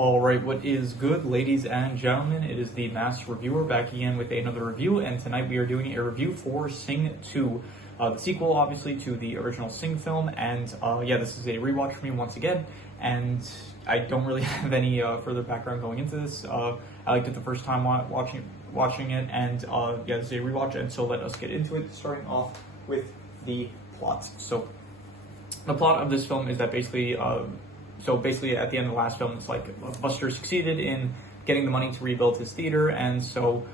Alright, what is good, ladies and gentlemen? It is the Master Reviewer back again with another review, and tonight we are doing a review for Sing 2, the sequel, obviously, to the original Sing film, and yeah, this is a rewatch for me once again, and I don't really have any further background going into this. I liked it the first time watching it, and yeah, this is a rewatch, and so let us get into it, starting off with the plot. So, the plot of this film is that basically, at the end of the last film, it's like Buster succeeded in getting the money to rebuild his theater, and so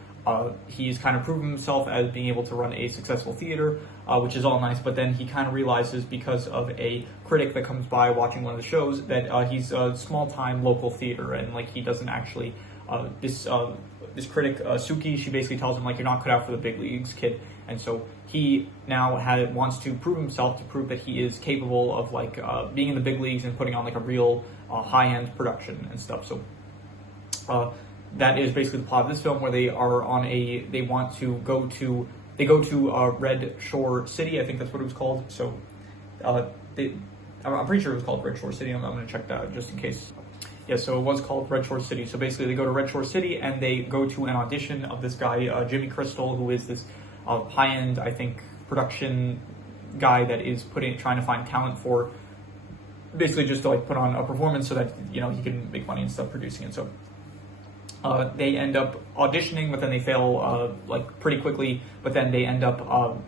he's kind of proven himself as being able to run a successful theater, which is all nice, but then he kind of realizes, because of a critic that comes by watching one of the shows, that he's a small-time local theater, and like he doesn't actually, this critic, Suki, she basically tells him, like, you're not cut out for the big leagues, kid. And so he now wants to prove himself, to prove that he is capable of like being in the big leagues and putting on like a real high-end production and stuff. So that is basically the plot of this film, where they are on they go to Red Shore City. I think that's what it was called. So I'm pretty sure it was called Red Shore City. I'm going to check that just in case. Yeah, so it was called Red Shore City. So basically they go to Red Shore City and they go to an audition of this guy, Jimmy Crystal, who is this high-end, I think, production guy that is trying to find talent for, basically just to like put on a performance so that, you know, he can make money and stuff producing it. So they end up auditioning, but then they fail like pretty quickly. But then they end up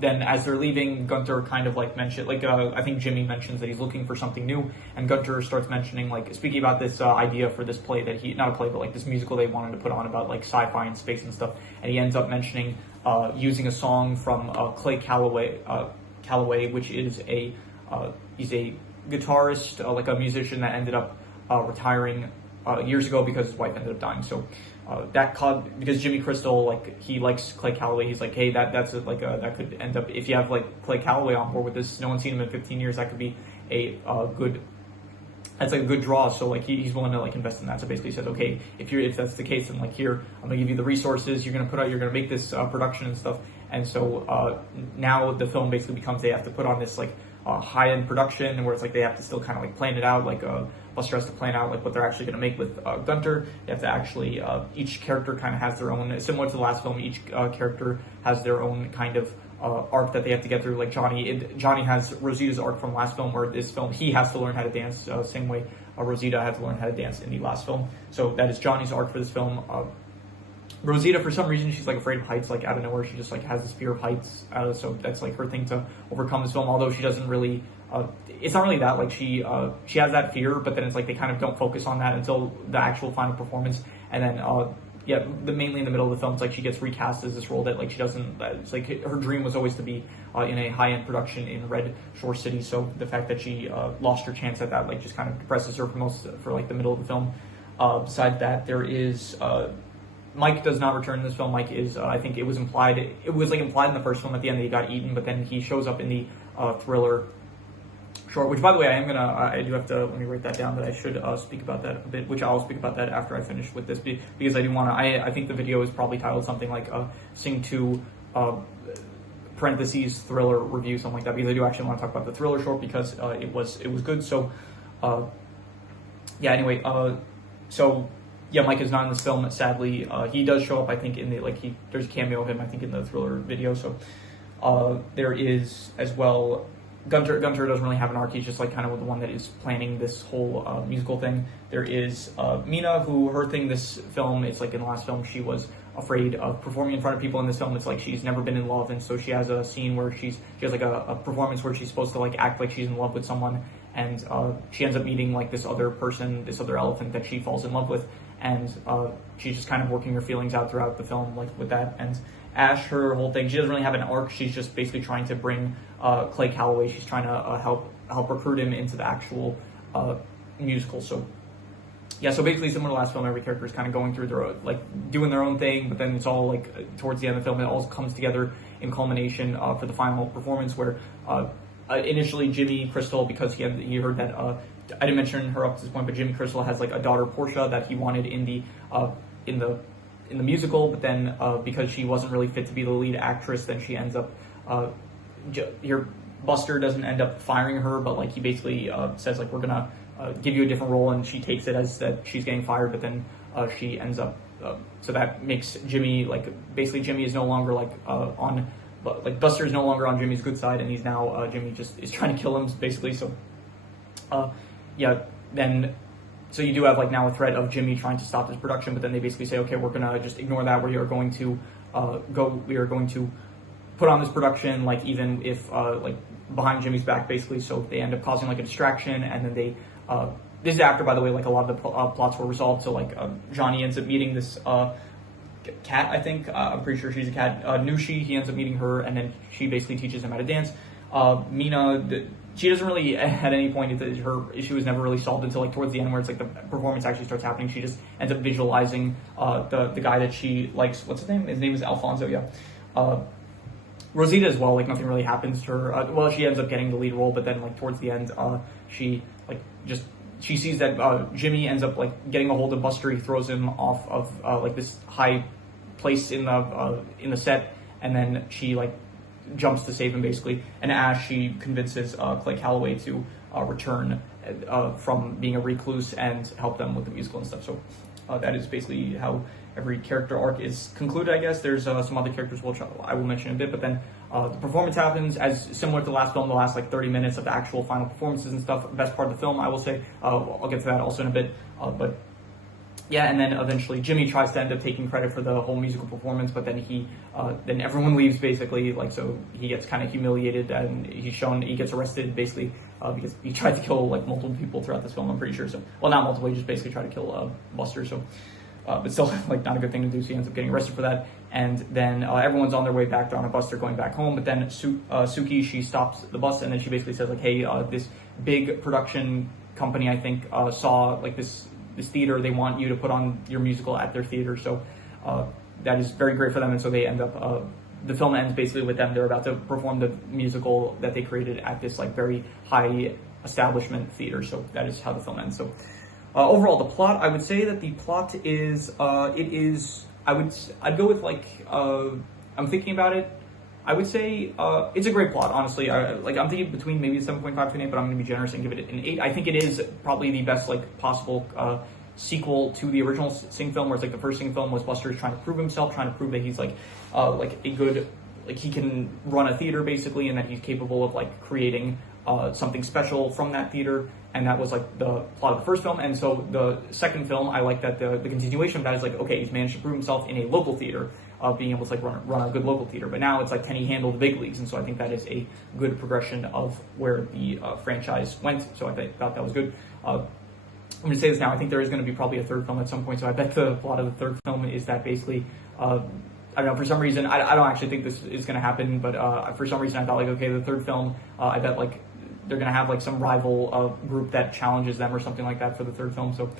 then as they're leaving, Gunter kind of like mentioned, like I think Jimmy mentions that he's looking for something new, and Gunter starts mentioning, like, speaking about this idea for this play that not a play, but like this musical they wanted to put on about like sci-fi and space and stuff, and he ends up mentioning using a song from Clay Calloway, which is he's a guitarist, like a musician that ended up retiring years ago because his wife ended up dying. So because Jimmy Crystal, like, he likes Clay Calloway, he's like, hey, that could end up, if you have like Clay Calloway on board with this, no one's seen him in 15 years, that could be that's like a good draw. So like he's willing to like invest in that. So basically he says, okay, if that's the case, then like, here, I'm gonna give you the resources, you're gonna make this production and stuff. And so now the film basically becomes, they have to put on this like high-end production, where it's like they have to still kind of like plan it out, like Buster has to plan out like what they're actually going to make with Gunter. They have to actually, each character kind of has their own, similar to the last film, each character has their own kind of arc that they have to get through. Like Johnny has Rosita's arc from last film, where this film he has to learn how to dance, same way Rosita had to learn how to dance in the last film. So that is Johnny's arc for this film. Rosita, for some reason, she's like afraid of heights, like out of nowhere. She just like has this fear of heights, so that's like her thing to overcome this film. Although she doesn't really, it's not really that, like she has that fear, but then it's like they kind of don't focus on that until the actual final performance. And then yeah, mainly in the middle of the film, it's like she gets recast as this role that like she doesn't. It's like her dream was always to be in a high-end production in Red Shore City. So the fact that she lost her chance at that, like, just kind of depresses her for like the middle of the film. Besides that, there is. Mike does not return in this film. Mike is, I think it was implied in the first film at the end that he got eaten, but then he shows up in the thriller short, which, by the way, I do have to, let me write that down, that I should speak about that a bit, which I'll speak about that after I finish with this, because I do want to, I think the video is probably titled something like Sing 2 parentheses thriller review, something like that, because I do actually want to talk about the thriller short, because it was good. So yeah, anyway, so yeah, Mike is not in this film, sadly. He does show up, I think, in the, there's a cameo of him, I think, in the thriller video. So there is, as well, Gunter doesn't really have an arc. He's just like kind of the one that is planning this whole musical thing. There is Mina, who, her thing this film, it's like in the last film, she was afraid of performing in front of people. In this film, it's like she's never been in love, and so she has a scene where she has like a performance where she's supposed to like act like she's in love with someone, and she ends up meeting like this other person, this other elephant that she falls in love with. And she's just kind of working her feelings out throughout the film, like with that. And Ash, her whole thing, she doesn't really have an arc. She's just basically trying to bring Clay Calloway. She's trying to help recruit him into the actual musical. So yeah, so basically similar to the last film, every character is kind of going through their own, like doing their own thing, but then it's all like towards the end of the film, it all comes together in culmination for the final performance, where initially Jimmy Crystal, because he heard that. I didn't mention her up to this point, but Jimmy Crystal has like a daughter, Portia, that he wanted in the musical, but then because she wasn't really fit to be the lead actress, then she ends up Buster doesn't end up firing her, but like he basically says like, we're gonna give you a different role, and she takes it as that she's getting fired, but then she ends up. So that makes Jimmy basically Jimmy is no longer Buster is no longer on Jimmy's good side, and he's now Jimmy just is trying to kill him basically. So then. So you do have now a threat of Jimmy trying to stop this production, but then they basically say, okay, we're gonna just ignore that. We are going to put on this production, even if behind Jimmy's back, basically. So they end up causing a distraction, and then they this is after, by the way, a lot of the plots were resolved. So Johnny ends up meeting this cat. I think I'm pretty sure she's a cat. Nushi, he ends up meeting her, and then she basically teaches him how to dance. Mina. She doesn't really, at any point, her issue is never really solved until towards the end, where it's the performance actually starts happening. She just ends up visualizing the guy that she likes. What's his name? His name is Alfonso. Yeah. Rosita as well. Nothing really happens to her. She ends up getting the lead role, but then towards the end, she sees that Jimmy ends up getting a hold of Buster. He throws him off of this high place in the set, and then she jumps to save him basically, and as she convinces Clay Calloway to return from being a recluse and help them with the musical and stuff. So that is basically how every character arc is concluded, I guess. There's some other characters I will mention in a bit, but then the performance happens as similar to the last film, the last 30 minutes of the actual final performances and stuff. Best part of the film, I will say. I'll get to that also in a bit, but yeah, and then eventually Jimmy tries to end up taking credit for the whole musical performance, but then then everyone leaves basically, so he gets kind of humiliated, and he gets arrested basically because he tried to kill multiple people throughout this film, I'm pretty sure. So, well, not multiple, he just basically tried to kill Buster. So, but still not a good thing to do. So he ends up getting arrested for that, and then everyone's on their way back. They're on a bus, they're going back home, but then Suki, she stops the bus, and then she basically says hey, this big production company, I think, saw this theater, they want you to put on your musical at their theater. So that is very great for them, and so they end up the film ends basically with them, they're about to perform the musical that they created at this very high establishment theater. So that is how the film ends. So overall, the plot, I would say that the plot is I'd go with I'm thinking about it, I would say it's a great plot, honestly. I'm thinking between maybe a 7.5 to an 8, but I'm going to be generous and give it an 8. I think it is probably the best possible sequel to the original Sing film, where it's the first Sing film was Buster trying to prove himself, trying to prove that he's a good, he can run a theater basically, and that he's capable of creating something special from that theater. And that was the plot of the first film. And so the second film, I like that the continuation of that is okay, he's managed to prove himself in a local theater, being able to run a good local theater. But now it's can he handle the big leagues? And so I think that is a good progression of where the franchise went. So I thought that was good. I'm going to say this now. I think there is going to be probably a third film at some point. So I bet the plot of the third film is that basically, I don't know, for some reason, I don't actually think this is going to happen, but for some reason I thought okay, the third film, I bet they're going to have some rival group that challenges them or something like that for the third film. So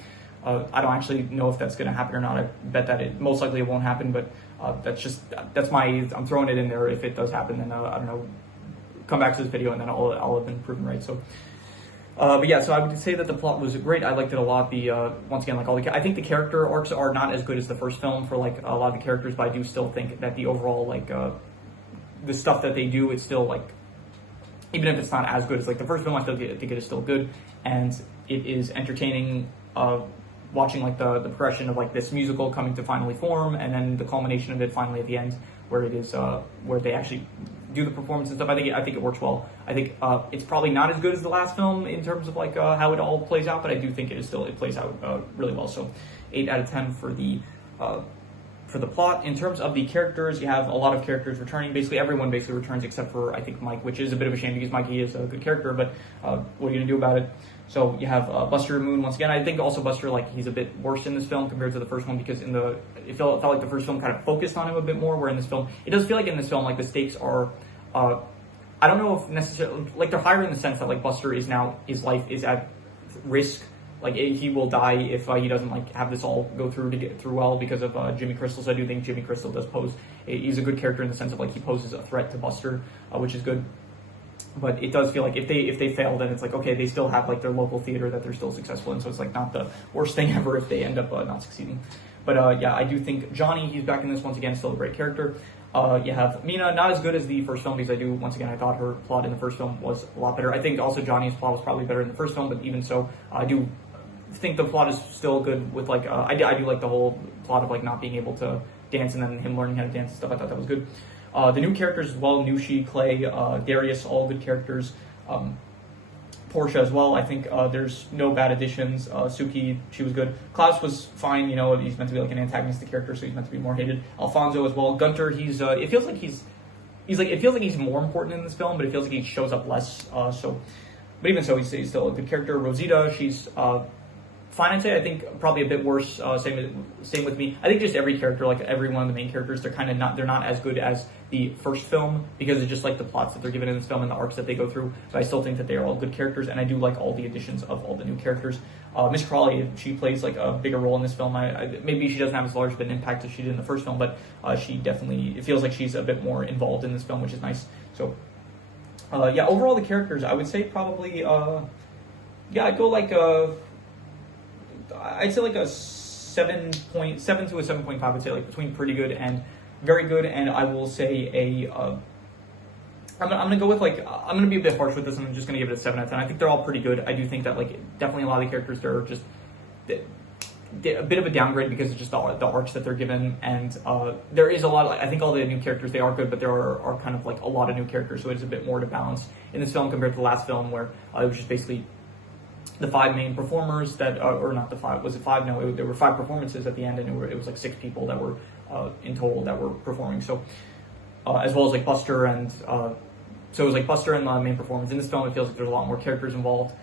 I don't actually know if that's going to happen or not. I bet that it most likely it won't happen, but I'm throwing it in there. If it does happen, then I don't know, come back to this video and then I'll have been proven right. So, but yeah, so I would say that the plot was great. I liked it a lot. Once again, I think the character arcs are not as good as the first film for a lot of the characters, but I do still think that the overall the stuff that they do, it's still even if it's not as good as the first film, I still think it is still good, and it is entertaining. Watching the progression of this musical coming to finally form, and then the culmination of it finally at the end, where it is where they actually do the performance and stuff. I think it works well. I think it's probably not as good as the last film in terms of how it all plays out, but I do think it plays out really well. So 8 out of 10 for the plot. In terms of the characters, you have a lot of characters returning. Basically, everyone returns except for, I think, Mike, which is a bit of a shame because Mikey is a good character, but what are you going to do about it? So you have Buster Moon once again. I think also Buster, he's a bit worse in this film compared to the first one because it felt like the first film kind of focused on him a bit more, where in this film, it does feel like in this film, the stakes are, I don't know if necessarily, they're higher in the sense that, Buster is now, his life is at risk. He will die if he doesn't have this all go through to get through well because of Jimmy Crystal. So I do think Jimmy Crystal does pose. He's a good character in the sense of he poses a threat to Buster, which is good. But it does feel if they fail, then it's okay, they still have their local theater that they're still successful in. So it's not the worst thing ever if they end up not succeeding. But yeah, I do think Johnny, he's back in this once again, still a great character. You have Mina, not as good as the first film because once again, I thought her plot in the first film was a lot better. I think also Johnny's plot was probably better in the first film, but even so, I do think the plot is still good with like, I do like the whole plot of like not being able to dance and then him learning how to dance and stuff. I thought that was good. The new characters as well, Nushi, Clay, Darius, all good characters. Portia as well. I think there's no bad additions. Suki, she was good. Klaus was fine. You know, he's meant to be like an antagonistic character, so he's meant to be more hated. Alfonso as well. Gunter, he's. It feels like it feels like he's more important in this film, but it feels like he shows up less. But even so, he's still a good character. Rosita, she's fine. I'd say. I think probably a bit worse. Same with me. I think just every character, like every one of the main characters, they're kind of not. They're not as good as the first film because it's just like the plots that they're given in this film and the arcs that they go through. But I still think that they are all good characters, and I do like all the additions of all the new characters. Miss Crawley, she plays like a bigger role in this film. Maybe she doesn't have as large of an impact as she did in the first film, but she definitely, it feels like she's a bit more involved in this film, which is nice. So yeah, overall the characters, I would say probably I'd go like I'd say like a 7.7 to a 7.5. I'd say like between pretty good and very good, and I will say I'm gonna go with like, I'm gonna be a bit harsh with this, and I'm just gonna give it a 7 out of 10. I think they're all pretty good. I do think that like definitely a lot of the characters, they're just a bit of a downgrade because of just the arcs that they're given, and there is a lot of, I think all the new characters, they are good, but there are kind of like a lot of new characters, so it is a bit more to balance in this film compared to the last film where it was just basically the 5 main performers that, or not the 5, was it 5? No, there were 5 performances at the end, and it was like 6 people that were in total that were performing. So, as well as like Buster and, so it was like Buster and the main performance. In this film, it feels like there's a lot more characters involved.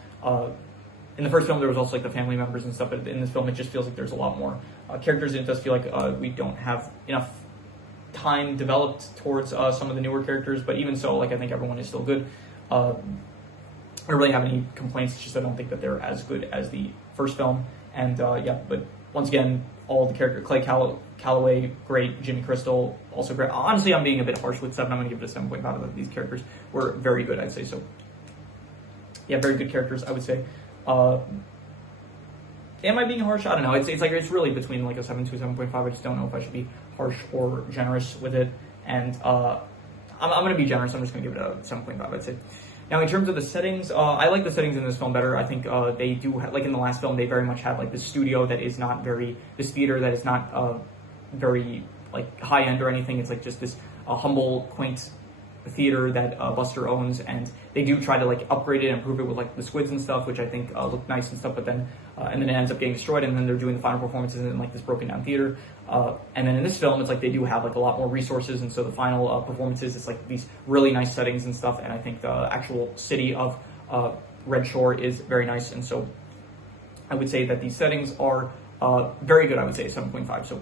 In the first film, there was also like the family members and stuff, but in this film, it just feels like there's a lot more characters, and it does feel like we don't have enough time developed towards some of the newer characters, but even so, like I think everyone is still good. I don't really have any complaints. It's just I don't think that they're as good as the first film. And yeah, but once again, all the characters, Clay Calloway, great. Jimmy Crystal, also great. Honestly, I'm being a bit harsh with 7. I'm going to give it a 7.5. These characters were very good, I'd say. So yeah, very good characters, I would say. Am I being harsh? I don't know. It's like it's really between like a 7 to a 7.5. I just don't know if I should be harsh or generous with it. And I'm going to be generous. I'm just going to give it a 7.5, I'd say. Now, in terms of the settings, I like the settings in this film better. I think they do, like in the last film, they very much have like this studio that is not very, this theater that is not very like high-end or anything. It's like just this humble, quaint theater that Buster owns, and they do try to like upgrade it and improve it with like the squids and stuff, which I think look nice and stuff, but then and then it ends up getting destroyed, and then they're doing the final performances in like this broken down theater, and then in this film it's like they do have like a lot more resources, and so the final performances, it's like these really nice settings and stuff, and I think the actual city of Red Shore is very nice, and so I would say that these settings are very good. I would say 7.5. So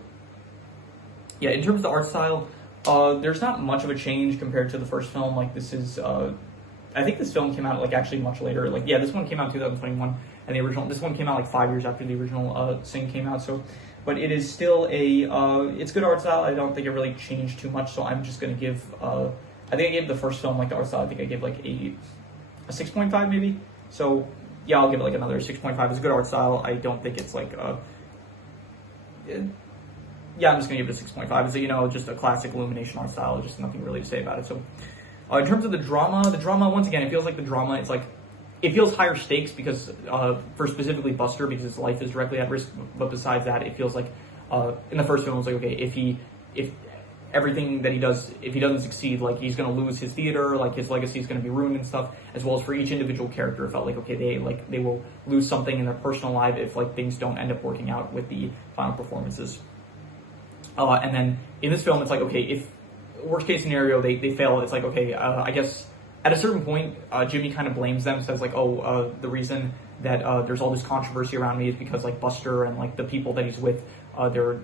yeah, in terms of the art style, there's not much of a change compared to the first film. Like this is, I think this film came out like actually much later. Like yeah, this one came out in 2021, and the original, this one came out like 5 years after the original Sing came out. So, but it is still it's good art style. I don't think it really changed too much. So I'm just gonna give, I think I gave the first film like the art style. I think I gave like a 6.5 maybe. So yeah, I'll give it like another 6.5. It's a good art style. I don't think it's like yeah, I'm just going to give it a 6.5. It's, you know, just a classic Illumination art style. Just nothing really to say about it. So, in terms of the drama, once again, it feels like the drama, it's like, it feels higher stakes because, for specifically Buster, because his life is directly at risk. But besides that, it feels like, in the first film, it was like, okay, if everything that he does, if he doesn't succeed, like, he's going to lose his theater, like, his legacy is going to be ruined and stuff, as well as for each individual character, it felt like, okay, they will lose something in their personal life if, like, things don't end up working out with the final performances. And then in this film, it's like, okay, if worst case scenario, they fail, it's like, okay, I guess at a certain point, Jimmy kind of blames them, says like, oh, the reason that there's all this controversy around me is because like Buster and like the people that he's with, they're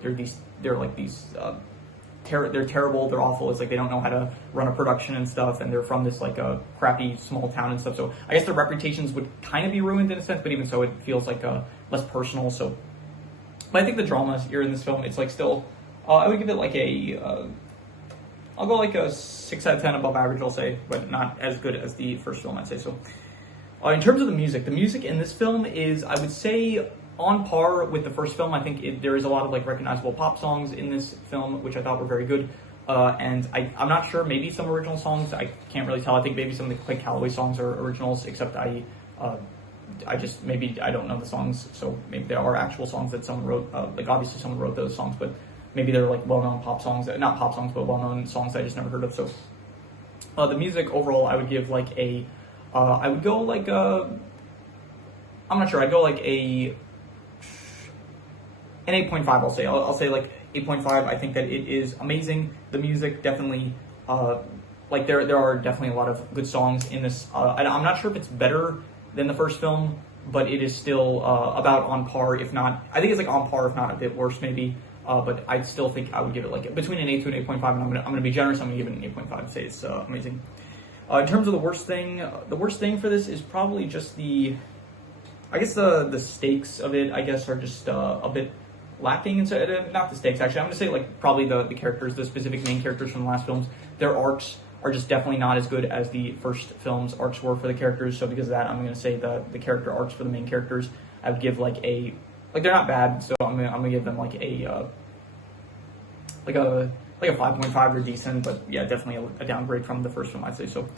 terrible, they're awful. It's like they don't know how to run a production and stuff, and they're from this like a crappy small town and stuff. So I guess their reputations would kind of be ruined in a sense, but even so, it feels like less personal. So, but I think the drama here in this film, it's like still. I would give it like I'll go like a 6 out of 10, above average, I'll say, but not as good as the first film, I'd say. So, in terms of the music in this film is, I would say, on par with the first film. I think there is a lot of like recognizable pop songs in this film, which I thought were very good. and I'm not sure, maybe some original songs, I can't really tell. I think maybe some of the Clay Calloway songs are originals, except I just, maybe I don't know the songs, so maybe there are actual songs that someone wrote, like obviously someone wrote those songs, but maybe they're like well-known pop songs, not pop songs, but well-known songs that I just never heard of. So the music overall, I would give like I would go like I'm not sure, I'd go like an 8.5, I'll say. I'll say like 8.5. I think that it is amazing. The music definitely, like there are definitely a lot of good songs in this. I'm not sure if it's better than the first film, but it is still about on par, if not, I think it's like on par, if not a bit worse maybe. But I still think I would give it like between an 8 to an 8.5, and I'm gonna be generous. I'm gonna give it an 8.5 and say it's amazing. In terms of the worst thing for this is probably just I guess the stakes of it, I guess, are just a bit lacking. And not the stakes, actually. I'm gonna say like probably the characters, the specific main characters from the last films. Their arcs are just definitely not as good as the first film's arcs were for the characters. So because of that, I'm gonna say the character arcs for the main characters, I would give like they're not bad. So I'm gonna give them like a 5.5 or decent, but yeah, definitely a downgrade from the first film, I'd say. So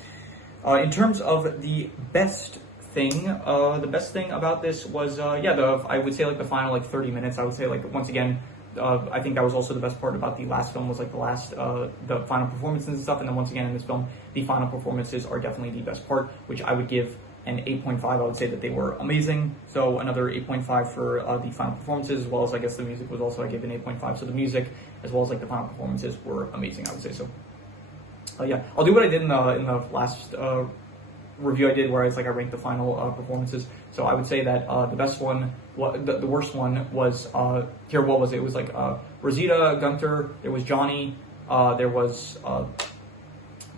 in terms of the best thing about this was I would say like the final like 30 minutes. I would say like once again, I think that was also the best part about the last film, was like the final performances and stuff. And then once again in this film, the final performances are definitely the best part, which I would give an 8.5. I would say that they were amazing. So another 8.5 for the final performances, as well as I guess the music was also, I gave an 8.5. So the music as well as like the final performances were amazing, I would say. So yeah, I'll do what I did in the last review I did, where I ranked the final performances. So I would say that the best one, the worst one was here. What was it? It was like Rosita, Gunter. There was Johnny. There was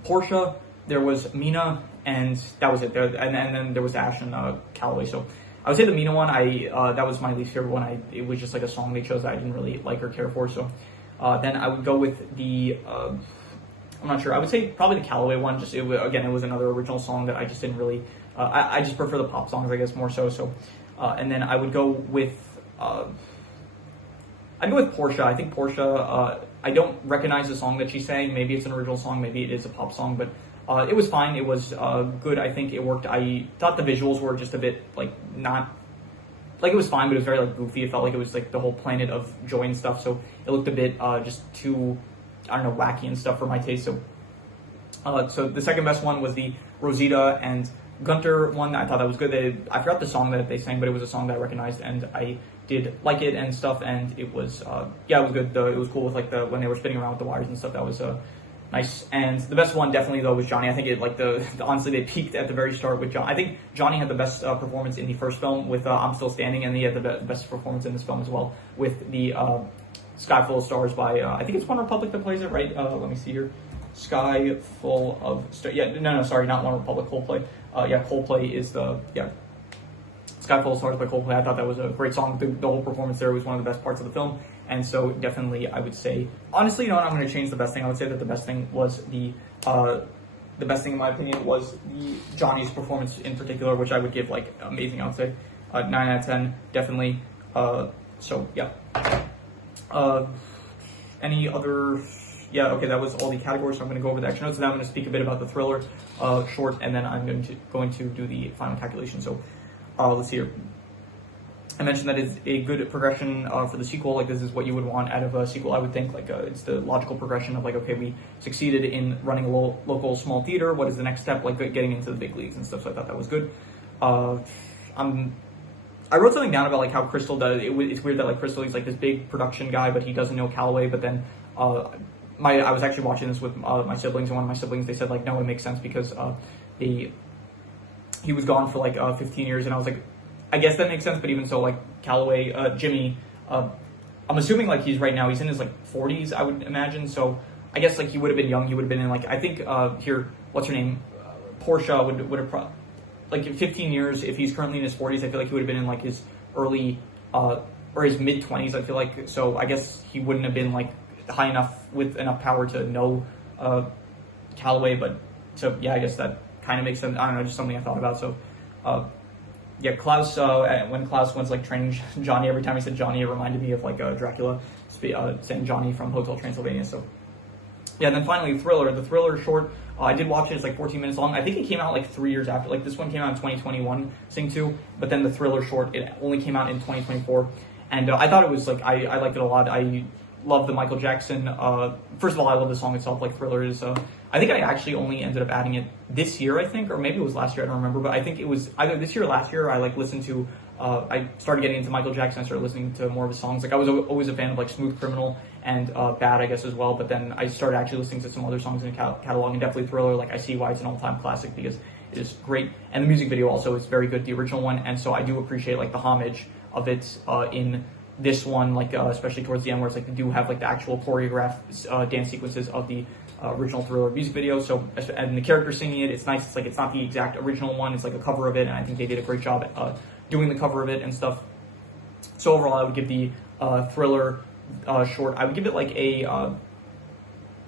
Portia. There was Mina, and that was it. And then there was Ash and Calloway. So I would say the Mina one, that was my least favorite one. It was just like a song they chose that I didn't really like or care for. So then I would go with the. I'm not sure. I would say probably the Calloway one. Just it was another original song that I just didn't really. I just prefer the pop songs, I guess, more so. So, and then I would go with. I'd go with Portia. I think Portia. I don't recognize the song that she sang. Maybe it's an original song. Maybe it is a pop song. But it was fine. It was good. I think it worked. I thought the visuals were just a bit not. It was fine, but it was very goofy. It felt like it was the whole Planet of Joy and stuff. So it looked a bit just too. I don't know, wacky and stuff for my taste. So, so the second best one was the Rosita and Gunter one. I thought that was good. I forgot the song that they sang, but it was a song that I recognized, and I did like it and stuff. And it was, it was good. It was cool with when they were spinning around with the wires and stuff. That was nice. And the best one definitely though was Johnny. I think honestly they peaked at the very start with John. I think Johnny had the best performance in the first film with I'm Still Standing, and he had the best performance in this film as well with the. Sky Full of Stars by, I think it's One Republic that plays it, right? Let me see here. Sky Full of Stars. Yeah, no, sorry, not One Republic, Coldplay. Coldplay is Sky Full of Stars by Coldplay. I thought that was a great song. The whole performance there was one of the best parts of the film. And so definitely I would say, honestly, I'm going to change the best thing. I would say that the best thing was the best thing in my opinion was the Johnny's performance in particular, which I would give amazing. I would say 9 out of 10, definitely. So yeah. Any other? Yeah, okay, that was all the categories. So I'm going to go over the extra notes, and then I'm going to speak a bit about the thriller short, and then I'm going to do the final calculation. So let's see here. I mentioned that it's a good progression for the sequel. This is what you would want out of a sequel, I would think. It's the logical progression of okay, we succeeded in running a local small theater. What is the next step? Getting into the big leagues and stuff. So I thought that was good. I wrote something down about how Crystal does. It's weird that Crystal is this big production guy, but he doesn't know Calloway. But then I was actually watching this with my siblings, and one of my siblings, they said no, it makes sense because he was gone for 15 years, and I was I guess that makes sense. But even so, Calloway, Jimmy, I'm assuming he's right now, he's in his 40s, I would imagine. So I guess he would have been young. He would have been in I think here, what's her name, Portia would have. 15 years, if he's currently in his 40s, I feel he would have been in his early or his mid 20s. I feel so. I guess he wouldn't have been high enough with enough power to know Calloway. But so yeah, I guess that kind of makes sense. I don't know, just something I thought about. So yeah, Klaus. When Klaus was training Johnny, every time he said Johnny, it reminded me of Dracula saying Johnny from Hotel Transylvania. So Yeah, and then finally Thriller. The Thriller short, I did watch it. It's like 14 minutes long. I think it came out like 3 years after. Like this one came out in 2021, Sing 2, but then the Thriller short, it only came out in 2024. And I thought it was like, I liked it a lot. I love the Michael Jackson. First of all, I love the song itself. Like Thriller is, I think I actually only ended up adding it this year, I think, or maybe it was last year. I don't remember, but I think it was either this year or last year. I like listened to, I started getting into Michael Jackson. I started listening to more of his songs. Like I was always a fan of like Smooth Criminal and Bad, I guess, as well. But then I started actually listening to some other songs in the catalog, and definitely Thriller. Like I see why it's an all-time classic because it is great, and the music video also is very good, the original one. And so I do appreciate like the homage of it in this one, like especially towards the end, where it's like they do have like the actual choreographed dance sequences of the original Thriller music video. So, and the characters singing it, it's nice. It's like it's not the exact original one; it's like a cover of it, and I think they did a great job at doing the cover of it and stuff. So overall, I would give the Thriller short, I would give it like a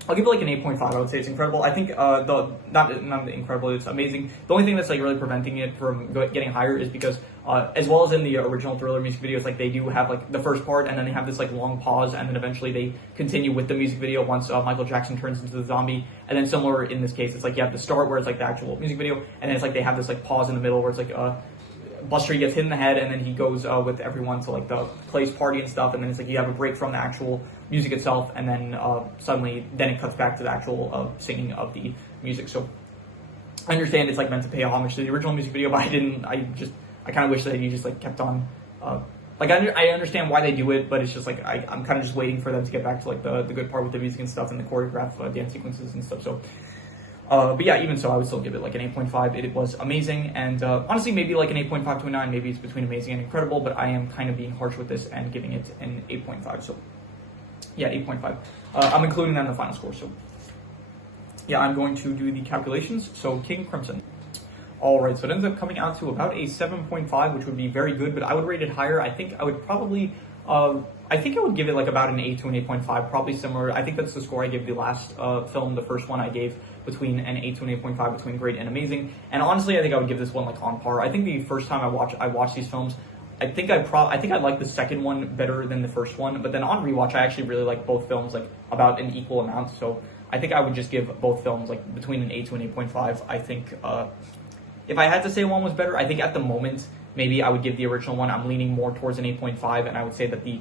I'll give it like an 8.5. I would say it's incredible. I think not incredible, it's amazing. The only thing that's like really preventing it from getting higher is because as well as in the original Thriller music videos, like they do have like the first part and then they have this like long pause and then eventually they continue with the music video once Michael Jackson turns into the zombie. And then similar in this case, it's like you have the start where it's like the actual music video, and then it's like they have this like pause in the middle where it's like Buster gets hit in the head and then he goes with everyone to like the Clay's party and stuff, and then it's like you have a break from the actual music itself, and then suddenly then it cuts back to the actual singing of the music. So I understand it's like meant to pay homage to the original music video, but I kind of wish that you just like kept on like I understand why they do it, but it's just like I'm kind of just waiting for them to get back to like the good part with the music and stuff and the choreographed dance sequences and stuff. So but yeah, even so, I would still give it like an 8.5. It was amazing, and honestly, maybe like an 8.5 to a 9. Maybe it's between amazing and incredible, but I am kind of being harsh with this and giving it an 8.5. So yeah, 8.5. I'm including that in the final score. So yeah, I'm going to do the calculations. So King Crimson. All right, so it ends up coming out to about a 7.5, which would be very good, but I would rate it higher. I think I would probably, I think I would give it like about an 8 to an 8.5, probably similar. I think that's the score I gave the last film, the first one I gave between an 8 to an 8.5, between great and amazing. And honestly, I think I would give this one like on par. I think the first time I watched these films, I think I like the second one better than the first one, but then on rewatch, I actually really like both films like about an equal amount. So I think I would just give both films like between an 8 to an 8.5. I think if I had to say one was better, I think at the moment maybe I would give the original one. I'm leaning more towards an 8.5, and I would say that the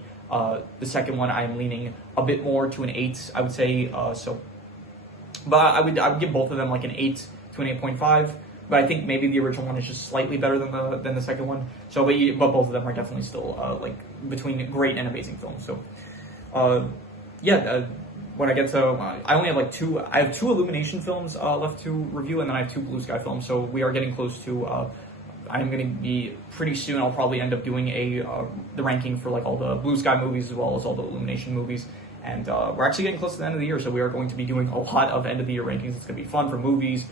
second one I'm leaning a bit more to an 8. I would say so. But I would give both of them like an 8 to an 8.5. But I think maybe the original one is just slightly better than the second one. So, but both of them are definitely still like between great and amazing films. So, when I get to, I only have like two. I have 2 Illumination films left to review, and then I have 2 Blue Sky films. So we are getting close to. I'm going to be pretty soon. I'll probably end up doing the ranking for like all the Blue Sky movies as well as all the Illumination movies. And we're actually getting close to the end of the year, so we are going to be doing a lot of end of the year rankings. It's going to be fun for movies,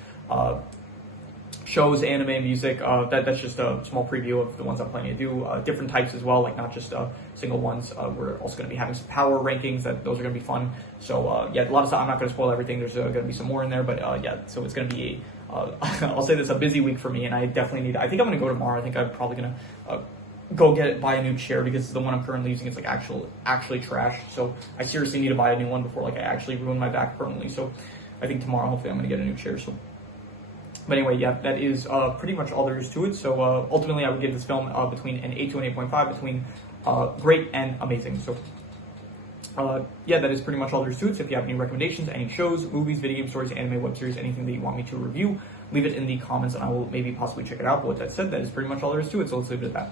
shows, anime, music. That's just a small preview of the ones I'm planning to do. Different types as well, like not just single ones. We're also going to be having some power rankings. Those are going to be fun. So yeah, a lot of stuff. I'm not going to spoil everything. There's going to be some more in there, but yeah. So it's going to be I'll say this, a busy week for me, and I definitely need. I think I'm going to go tomorrow. I think I'm probably going to. Go buy a new chair because the one I'm currently using is like actually trash. So I seriously need to buy a new one before like I actually ruin my back permanently. So I think tomorrow hopefully I'm gonna get a new chair. So, but anyway, yeah, that is pretty much all there is to it. So ultimately, I would give this film between an 8 to an 8.5, between great and amazing. So. Yeah, that is pretty much all there is to it. So if you have any recommendations, any shows, movies, video game stories, anime, web series, anything that you want me to review, leave it in the comments and I will maybe possibly check it out. But with that said, that is pretty much all there is to it. So let's leave it at that.